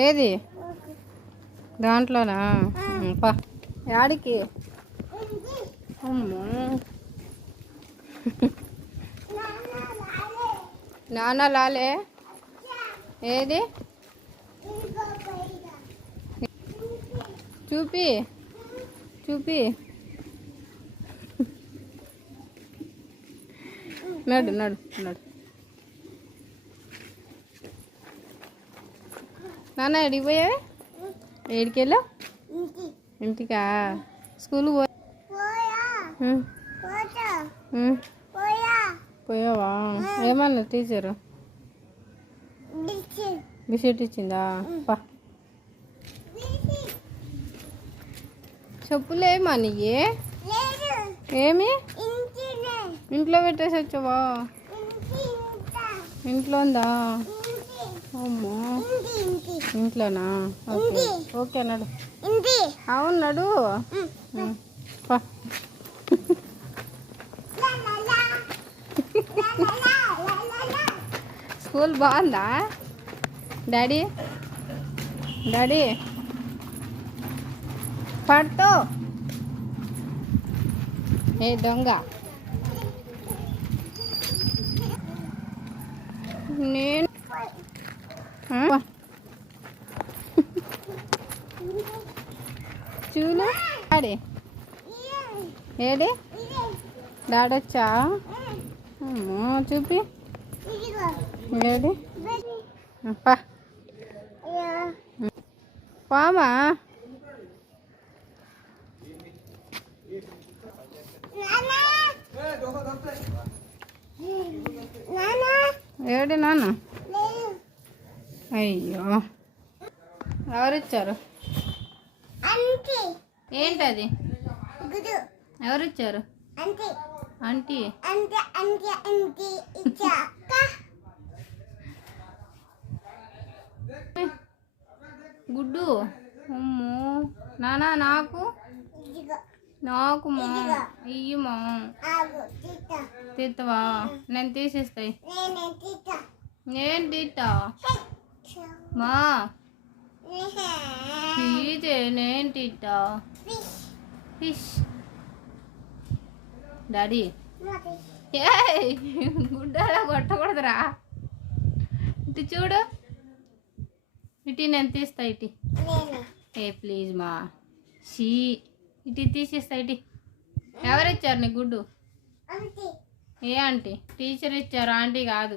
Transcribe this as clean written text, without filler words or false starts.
ఏది దాంట్లోనా పా యాడికి నాన్న లాలే ఏది చూపి చూపి నడు నడు నడు నాన్న ఎడికి పోయావే ఏడికెళ్ళా ఇంటికా స్కూల్ పోయావా ఏమన్నా టీచరు బిస్కెట్ ఇచ్చిందా పా చెప్పులు ఏమా నీయే ఏమి ఇంట్లో పెట్టేసి వచ్చావా ఇంట్లో ఉందా అమ్మో ఇంట్లోనా ఓకే ఓకే నడు అవును నడు పా స్కూల్ బాగుందా డాడీ డాడీ పడుతూ ఏ దొంగ నేను చూడు డాడీ ఏడి డాడొచ్చా అమ్మో చూపి ఏడి పా పామా ఏడి నాన్న అయ్యో ఎవరిచ్చారు ఏంటది ఎవరిచ్చారు ఆంటీ గుడ్డు అమ్మో నానా నాకు నాకు మా ఇయ్యమా తీస్తావా నేను తీసేస్తాయి నేను తీస్తా మా తీతే నేను తీస్తా ఫిష్ డాడీ ఏ గుడ్డలా కొట్టకూడదురా ఇటు చూడు ఇటు నేను తీస్తా ఇటు ఏ ప్లీజ్ మా షీ ఇటు తీసేస్తా ఇటు ఎవరు ఇచ్చారు నీ గుడ్డు ఏ ఆంటీ టీచర్ ఇచ్చారు ఆంటీ కాదు